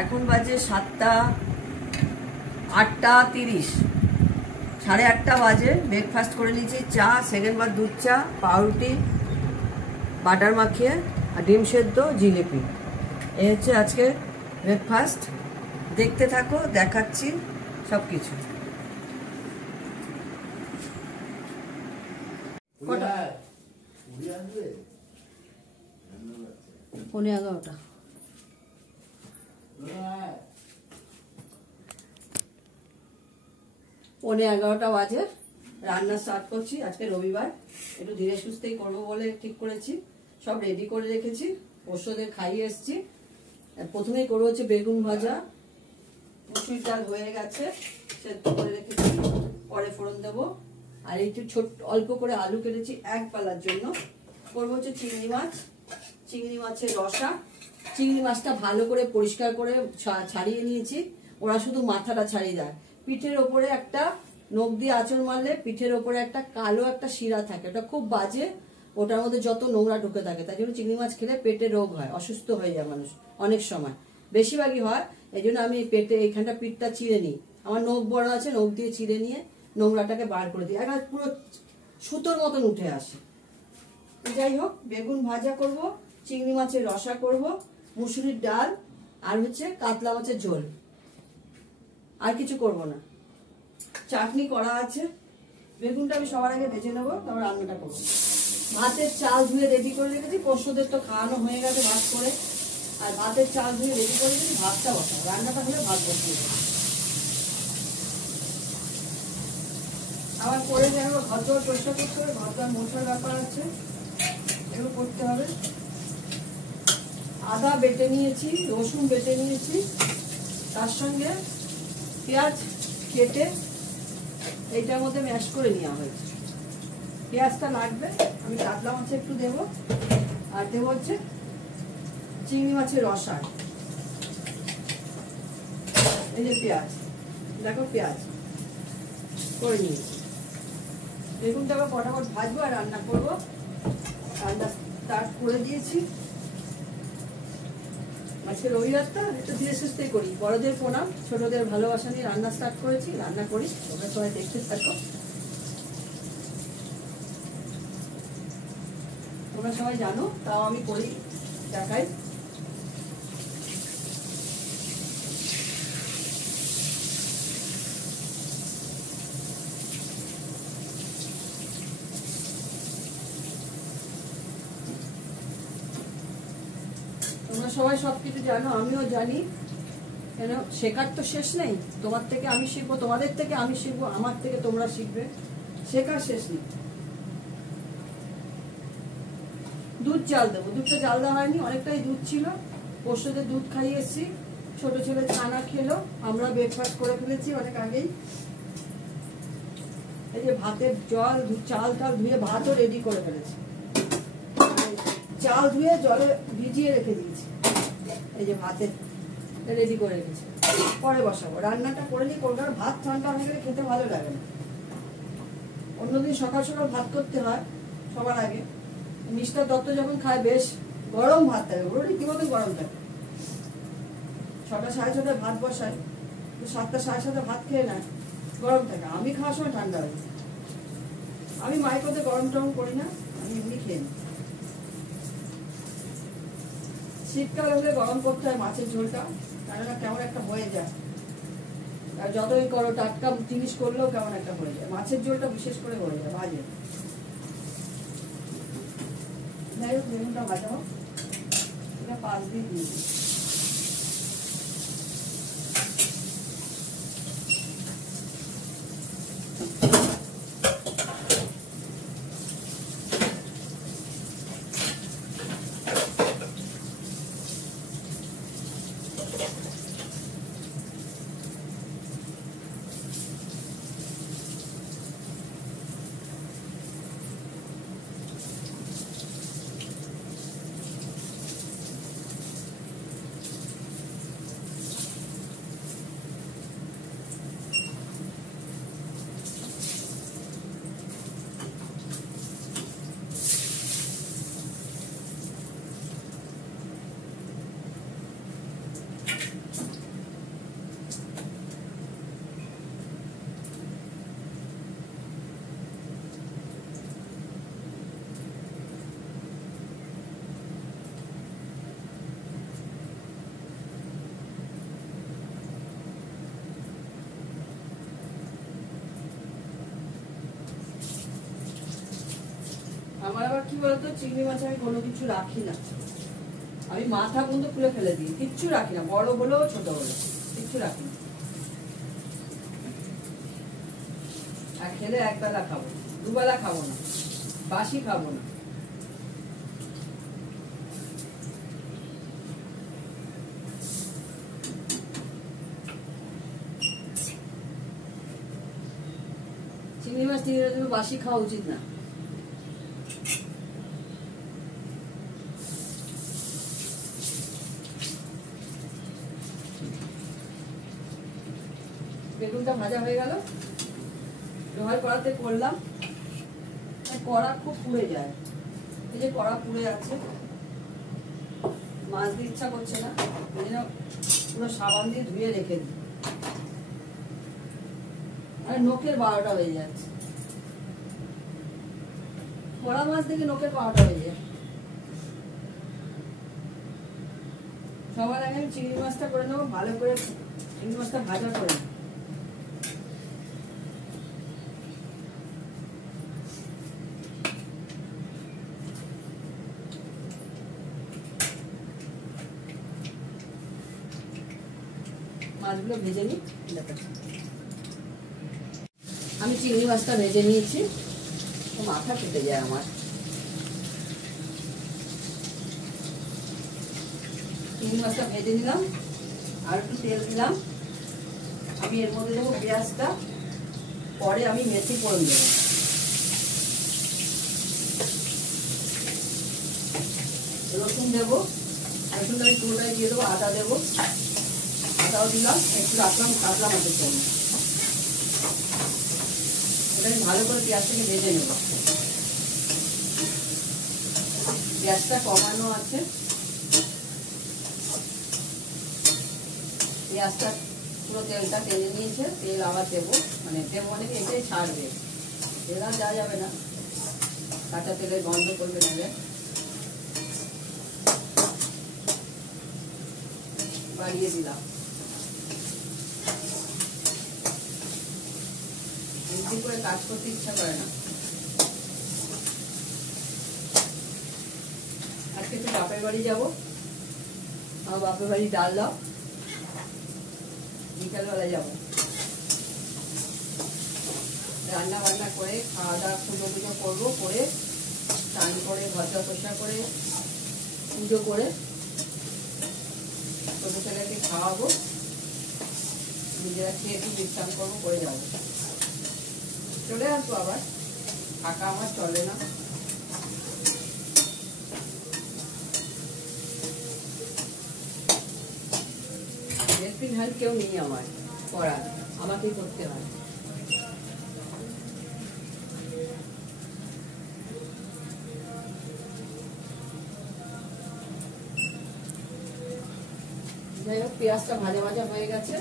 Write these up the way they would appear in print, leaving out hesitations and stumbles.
এখন বাজে 7টা 8:30, 8:30 বাজে। ব্রেকফাস্ট করে নিয়েছি, চা, সেকেন্ড বার দুধ চা, পাউরুটি, বাটার মাখিয়ে আর ডিম সেদ্ধ, জিলিপি। এই হচ্ছে আজকে ব্রেকফাস্ট। দেখতে থাকো, দেখাচ্ছি সব কিছু। পৌনে 11টা। পৌনে 11টা বাজে, রান্না স্টার্ট করছি। আজকে রবিবার, একটু ধীরে সুস্থেই করবো বলে ঠিক করেছি। সব রেডি করে রেখেছি, পোষ্যদের খাইয়ে এসছি। প্রথমেই করবো হচ্ছে বেগুন ভাজা। মুসুর ডাল হয়ে গেছে, সেদ্ধ করে রেখেছি, পরে ফোড়ন দেবো। আর একটু অল্প করে আলু কেটেছি এক বেলার জন্য। করবো হচ্ছে চিংড়ি মাছ, চিংড়ি মাছের রসা। চিংড়ি মাছটা ভালো করে পরিষ্কার করে ছাড়িয়ে নিয়েছি। ওরা শুধু মাথাটা ছাড়িয়ে দেয়। পিঠের ওপরে একটা নখ দিয়ে আঁচড় মারলে পিঠের ওপরে একটা কালো একটা শিরা থাকে, ওটা খুব বাজে। ওটার মধ্যে যত নোংরা ঢুকে থাকে, তাই জন্য চিংড়ি মাছ খেলে পেটে রোগ হয়, অসুস্থ হয়ে যায় মানুষ অনেক সময়, বেশিরভাগই হয়। এই জন্য আমি পেটে এইখানটা পিঠটা চিড়ে নিই। আমার নখ বড় আছে, নখ দিয়ে চিড়ে নিয়ে নোংরাটাকে বার করে দিই, একবার পুরো সুতোর মতন উঠে আসে। যাই হোক, বেগুন ভাজা করব, চিংড়ি মাছের রসা করব, মুসুরির ডাল, আর হচ্ছে কাতলা মাছের ঝোল। আর কিছু করব না। চাটনি করা আছে। বেগুনটা আমি সবার আগে ভেজে নেবো, তারপর রান্নাটা করবো। ভাতের চাল ধুয়ে রেডি করে রেখেছি, পোষ্যদের তো খাওয়ানো হয়ে গেছে ভাত করে। আর ভাতের চাল ধুয়ে রেডি করে রেখেছি, ভাতটা বসাবো। রান্নাটা হলে ভাত বসিয়ে দেবো। আবার করে যাবো, ঘর দোয়ার পরিষ্কার করতে হবে, ঘর দোয়ার মোছার ব্যাপার আছে, এগুলো করতে হবে। আদা বেটে নিয়েছি, রসুন বেটে নিয়েছি, তার সঙ্গে পেঁয়াজ কেটে এইটার মধ্যে ম্যাশ করে নেওয়া হয়েছে। পেঁয়াজটা লাগবে। আমি কাতলা মাছে একটু দেবো, আর দেবো হচ্ছে চিংড়ি মাছের রসা। এই যে পেঁয়াজ, দেখো পেঁয়াজ করে নিয়েছি। বেগুনটা আবার ফটাফট ভাজবো আর রান্না করবো। রান্না স্টার্ট করে দিয়েছি। আজকে রবিবারটা একটু ধীরে সুস্থেই করি। বড়দের প্রণাম, ছোটদের ভালোবাসা নিয়ে রান্না স্টার্ট করেছি। রান্না করি, তোমরা সবাই দেখতে থাকো। তোমরা সবাই জানো, তাও আমি করি, দেখাই। তোমরা সবাই সবকিছু জানো, আমিও জানি। কেন, শেখার তো শেষ নেই। তোমার থেকে আমি শিখবো, তোমাদের থেকে আমি শিখবো, আমার থেকে তোমরা শিখবে, শেখার শেষ নেই। দুধ জাল দেবো। দুধটা জাল দেওয়া হয়নি, অনেকটাই দুধ ছিল। পোষ্যদের দুধ খাইয়ে এসছি, ছোট ছেলে ছানা খেলো, আমরা ব্রেকফাস্ট করে ফেলেছি অনেক আগেই। এই যে ভাতের জল, চাল টাল ধুয়ে ভাতও রেডি করে ফেলেছি। চাল ধুয়ে জলে ভিজিয়ে রেখে দিয়েছি। এই যে ভাতের রেডি করে রেখেছি, পরে বসাবো। রান্নাটা করে নিই, কলকাতার ভাত ঠান্ডা হয়ে গেলে খেতে ভালো লাগে না। অন্যদিন সকাল সকাল ভাত করতে হয় সবার আগে। মিস্টার দত্ত যখন খায়, বেশ গরম ভাত থাকে, ওর রীতিমতো গরম থাকে। 6টা 6:30 ভাত বসায়, 7টা 7:30 ভাত খেয়ে নেয়, গরম থাকে। আমি খাওয়ার সময় ঠান্ডা হয়। আমি মাইক্রোতে গরম টরম করি না, আমি এমনি খেয়ে নিই। শীতকাল হলে গরম করতে হয় মাছের ঝোলটা, কেননা কেমন একটা হয়ে যায়। আর যতই করো, টাটকা জিনিস করলেও কেমন একটা হয়ে যায়। মাছের ঝোলটা বিশেষ করে হয়ে যায় ভাজে। যাই হোক, বেগুনটা ভাজা হোক, এটা 5 দিয়ে দিয়ে দিই। বলতো, চিংড়ি মাছ আমি কোনো কিছু রাখি না, আমি মাথা পর্যন্ত খুলে ফেলে দিই, কিচ্ছু রাখি না, বড় হলো ছোট হলো কিচ্ছু রাখি না। আর খেলে একবেলা খাবো, দুবেলা খাবো না, বাসি খাবো না। চিংড়ি মাছ বাসি খাওয়া উচিত না। বেগুনটা ভাজা হয়ে গেল, লোহার কড়াতে করলাম, কড়া খুব পুড়ে যায়, এই যে কড়া পুড়ে যাচ্ছে, মাছ দিয়ে ইচ্ছা করছে না, এই জন্য পুরো সাবান দিয়ে ধুয়ে রেখে দিই। আর নখের 12টা হয়ে যাচ্ছে, কড়া মাছ থেকে নখের 12টা হয়ে যায়। সবার আগে আমি চিংড়ি মাছটা করে নেবো, ভালো করে চিংড়ি মাছটা ভাজা করে নেবো। মাছগুলো ভেজে নিই। আমি চিংড়ি মাছটা ভেজে নিয়েছি, মাথা কেটে যায় আমার। চিংড়ি মাছটা ভেজে নিলাম, আর একটু তেল দিলাম, আমি এর মধ্যে দেবো পেঁয়াজটা, পরে আমি মেথি ফোড়ন দেবো। রসুন দেবো, রসুন আমি পুরোটাই দিয়ে দেবো, আদা দেবো, আদাও দিলাম, একটু রাখলাম কাটলা মাছের জন্য। এটা আমি ভালো করে পেঁয়াজটাকে ভেজে নেব, গ্যাসটা কমানো আছে। পেঁয়াজটা পুরো তেলটা টেনে নিয়েছে, তেল আবার দেবো, মানে দেবো মানে এটাই ছাড়বে, তেল আর দেওয়া যাবে না, কাঁচা তেলের গন্ধ করবে নেবে। বাড়িয়ে দিলাম, বেশি করে কাজ করতে ইচ্ছা করে না। আজকে একটু বাপের বাড়ি যাবো, আমার বাপের বাড়ি ডাল দাও, বিকালবেলা যাবো, রান্না বান্না করে খাওয়া দাওয়া পুজো টুজো করবো, করে স্নান করে ঘরটা পরিষ্কার করে পুজো করে ছোটো ছেলেকে খাওয়াবো, নিজেরা খেয়ে একটু বিশ্রাম করবো, করে যাবো, চলে আসবো আবার, থাকা আমার চলে না। হেল্পিং হ্যান্ড কেউ নেই আমার করার, আমাকেই করতে হয়। যাই হোক, পেঁয়াজটা ভাজা ভাজা হয়ে গেছে,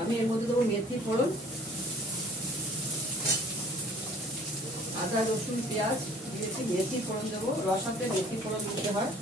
আমি এর মধ্যে দেবো মেথি ফোড়ন, আদা রসুন পেঁয়াজ দিয়েছি, মেথি ফোড়ন দেবো, রসাতে মেথি ফোড়ন দিতে হয়,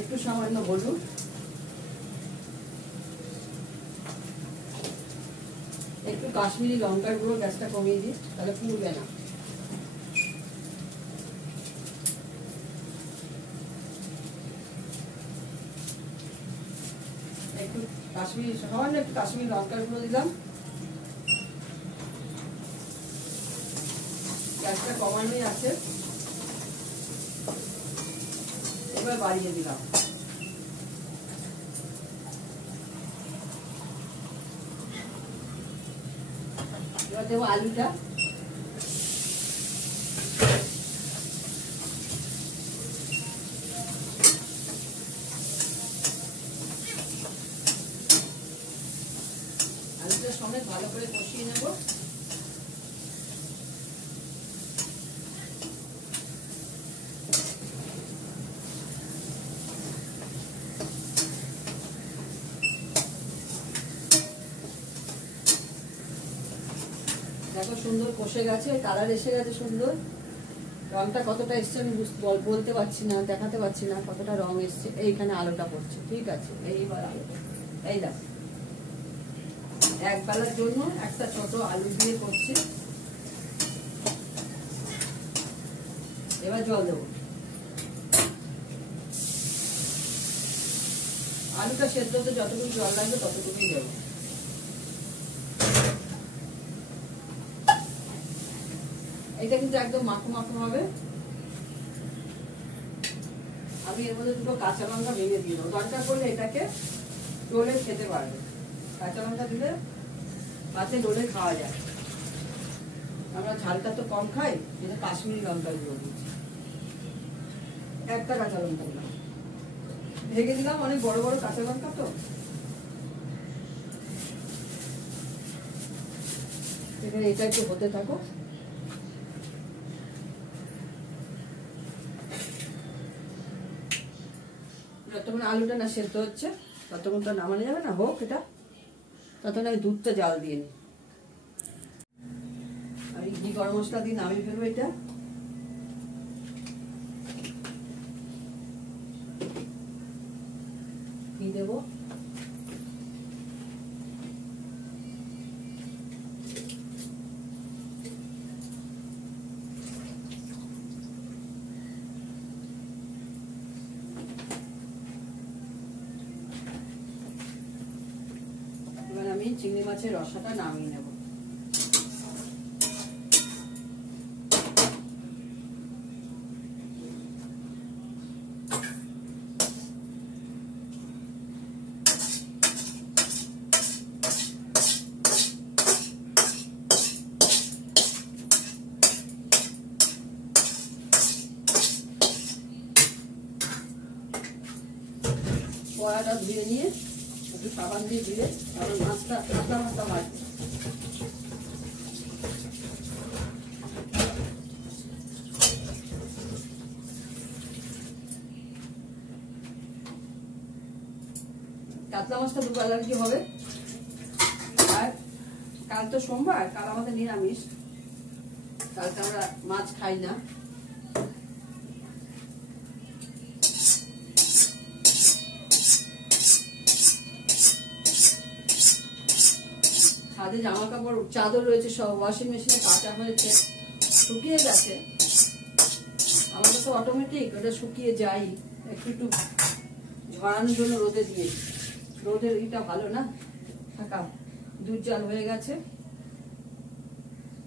একটু সামান্য হলুদ, একটু কাশ্মীরি লঙ্কার গুঁড়ো, গ্যাসটা কমিয়ে দিই তাহলে পুড়বে না। একটু কাশ্মীরি, সামান্য একটু কাশ্মীরি লঙ্কার গুঁড়ো দিলাম, গ্যাসটা কমানোই আছে, এবার বাড়িয়ে দিলাম। এবার দেবো আলুটা, আলুটার সঙ্গে ভালো করে কষিয়ে নেব। দেখো সুন্দর কষে গেছে, কালার এসে গেছে সুন্দর, রংটা কতটা এসছে আমি বলতে পারছি না, দেখাতে পারছি না কতটা রং এসছে। এইখানে আলোটা পড়ছে, ঠিক আছে, এইবার আলো, এই দেখো এক বেলার জন্য একটা ছোট আলু দিয়ে করছি, এবার জল দেবো। আলুটা সেদ্ধ হতে যতটুকু জল লাগবে ততটুকুই দেবো। এটা কিন্তু একদম মাখো মাখো হবে। আমি এর মধ্যে দুটো কাঁচা লঙ্কা ভেঙে দিয়ে দেবো, দরকার পড়লে এটাকে ডোলে খেতে পারবে। কাঁচা লঙ্কা দিলে ভাতে ডোলে খাওয়া যায়। আমরা ঝালটা তো কম খাই, কিন্তু কাশ্মীরি লঙ্কা গুঁড়ো দিচ্ছি, একটা কাঁচা লঙ্কা দিলাম, ভেঙে দিলাম, অনেক বড় বড় কাঁচা লঙ্কা তো। এখানে এটা একটু হতে থাকো। যতক্ষণ আলুটা না সেদ্ধ হচ্ছে ততক্ষণ তো নামানো যাবে না, হোক এটা, ততক্ষণ আমি দুধটা জাল দিয়ে নিই। আর ঘি গরম মশলা দিয়ে নামিয়ে ফেলবো এটা। ঘি দেবো, এবার আমি চিংড়ি মাছের রসাটা নামিয়ে নেব। কড়াটা ধুয়ে নিয়ে একটু সাবান দিয়ে ধুয়ে তারপর মাছটা কাঁচা মাছটা ভাজবো। কাতলা মাছটা দুটো অ্যালার্জি হবে। আর কাল তো সোমবার, কাল আমাদের নিরামিষ, কালকে আমরা মাছ খাই না। ছাদে জামা কাপড় চাদর রয়েছে, সব ওয়াশিং মেশিনে কাচা হয়েছে, শুকিয়ে গেছে। আমাদের তো অটোমেটিক ওটা শুকিয়ে যাই, একটু একটু ঝরানোর জন্য রোদে দিয়ে। রোদের ইটা ভালো না থাকা। দুধ জাল হয়ে গেছে,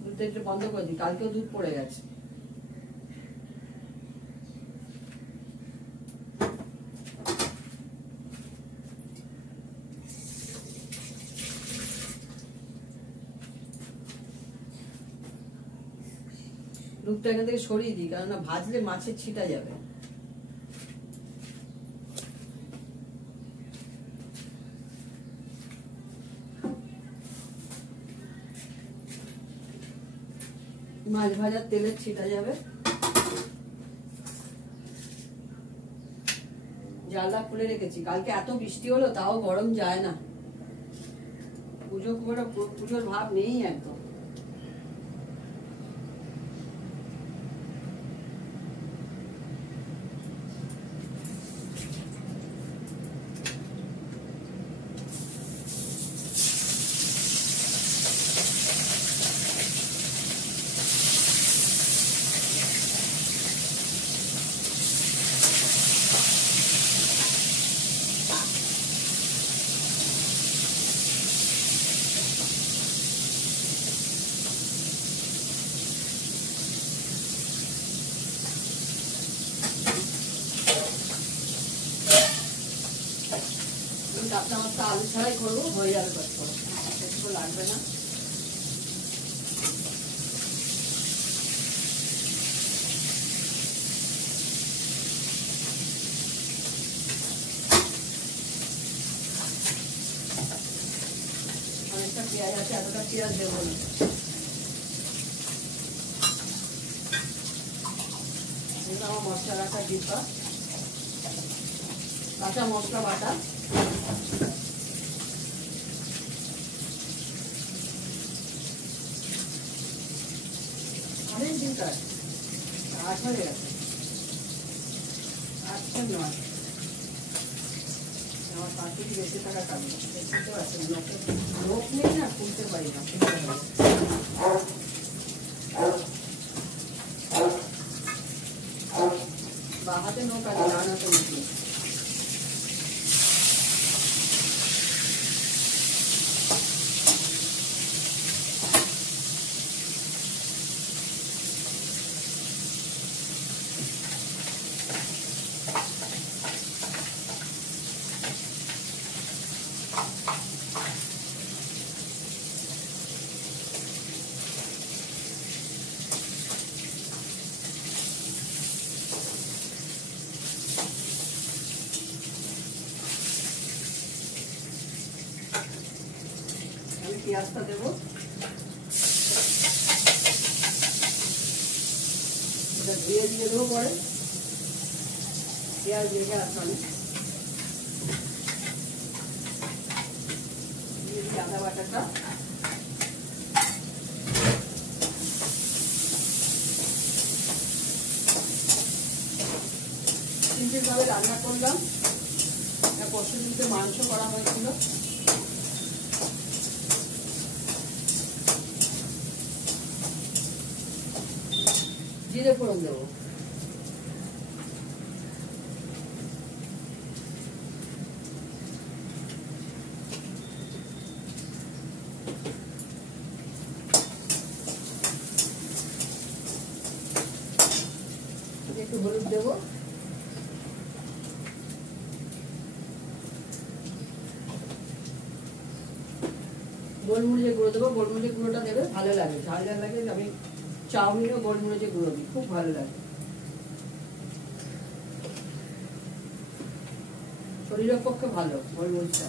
দুধটা একটু বন্ধ করে দিই, কালকেও দুধ পড়ে গেছে। দুধটা এখান থেকে সরিয়ে দিই, কারণ ভাজলে মাছের ছিটা যাবে। মাছ ভাজার তেলের ছিটা যাবে। জানলা খুলে রেখেছি, কালকে এত বৃষ্টি হলো তাও গরম যায় না। পুজোর ভাব নেই একদম। কাতলা মাছটা আলু ছাড়াই করবো, হয়ে যাবে কত করে, লাগবে না। অনেকটা পেঁয়াজ আছে, এতটা পেঁয়াজ দেবো না। আমার মশলা রাখা ডিব্বা, কাঁচা মশলা বাটা, অনেক দিন কাজ 8 হয়ে গেছে, 8 নয়। আমার পাখিটি বেঁচে থাকা কাজ বুঝতে পারছেন, লোক নেই না, খুলতে পারি না। হাতে নো কাজে, ডান হাতে উঠলো। পেঁয়াজটা দেবো, এটা ধুয়ে দিয়ে দেবো পরে, পেঁয়াজ দিয়ে রাখবো আমি, দিয়ে দিই আদা বাটাটা, সিম্পলভাবে রান্না করলাম। পরশু দিনকে মাংস করা হয়েছিল, জিরে ফোড়ন দেবো, একটু হলুদ দেবো, গোলমরিচের গুঁড়ো দেবো। গোলমরিচের গুঁড়োটা দেবে, ভালো লাগে, ঝাল ঝাল লাগে। আমি চাউমিনও গোলমরিচের গুঁড়ো দিই, খুব ভালো লাগে, শরীরের পক্ষে ভালো গোলমরিচটা।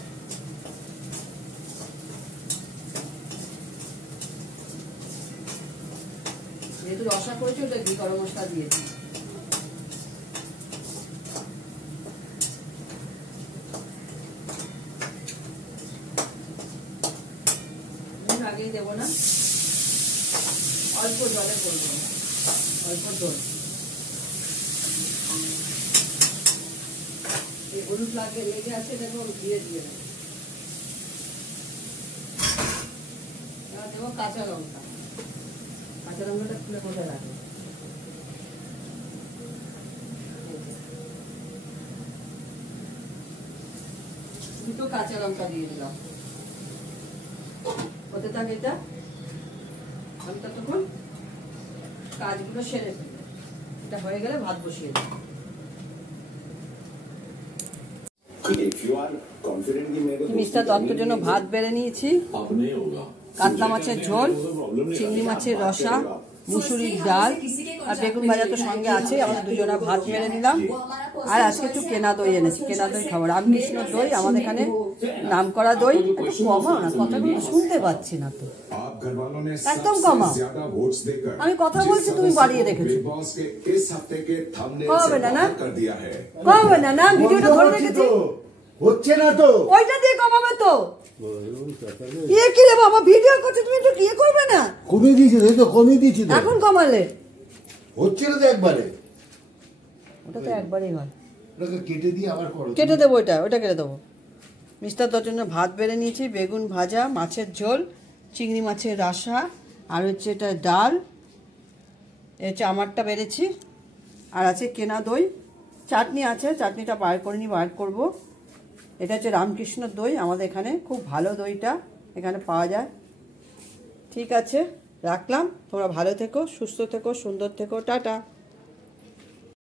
যেহেতু রসা করেছি ওটা দিই, গরম মশলা দিয়েছি। আগেই দেবো না, অল্প জলে করবো, অল্প জল। এই হলুদ লেগে আছে, এটাকে দিয়ে দিয়ে দেবো। দেবো কাঁচা লঙ্কা, কাঁচা লঙ্কাটা খুলে কোথায় রাখবো, দুটো কাঁচা লঙ্কা দিয়ে দিলাম। হতে থাকে এটা, আমি ততক্ষণ কাজগুলো সেরে ফেলি। এটা হয়ে গেলে ভাত বসিয়ে দিই। মিস্টার দত্তর জন্য ভাত বেড়ে নিয়েছি, কাতলা মাছের ঝোল, চিংড়ি মাছের রসা, মুসুরির ডাল আর বেগুন ভাজা তো সঙ্গে আছে। আমরা দুজনা ভাত মেরে নিলাম। আর আজকে একটু কেনা দই এনেছি, কেনা দই খাবো, রামকৃষ্ণ দই, আমাদের এখানে নাম করা দই। একটু কমাও না, কথাগুলো শুনতে পাচ্ছি না তো, একদম কমাও। আমি কথা বলছি, তুমি বাড়িয়ে রেখেছো। কমাবে না, না কমাবে না, না ভিডিওটা ধরে রেখেছি, হচ্ছে না তো, ওইটা দিয়ে কমাবে তো। ইয়ে কি রে বাবা, ভিডিও করছো তুমি, তো ইয়ে করবে না, কমিয়ে দিয়েছি তো, কমিয়ে দিয়েছি তো, এখন কমালে হচ্ছে না তো একবারে। ওটা তো একবারই হয়, ওটাকে কেটে দিয়ে আবার করো, কেটে দেবো, ওটা কেটে দেবো। মিস্টার দর জন্য ভাত বেড়ে নিয়েছি, বেগুন ভাজা, মাছের ঝোল, চিংড়ি মাছের রসা, আর হচ্ছে এটা ডাল, হচ্ছে আমারটা বেড়েছি, আর আছে কেনা দই, চাটনি আছে, চাটনিটা বার করে বার করবো। এটা হচ্ছে রামকৃষ্ণ দই, আমাদের এখানে খুব ভালো দইটা এখানে পাওয়া যায়। ঠিক আছে, রাখলাম, তোমরা ভালো থেকো, সুস্থ থেকো, সুন্দর থেকো, টাটা।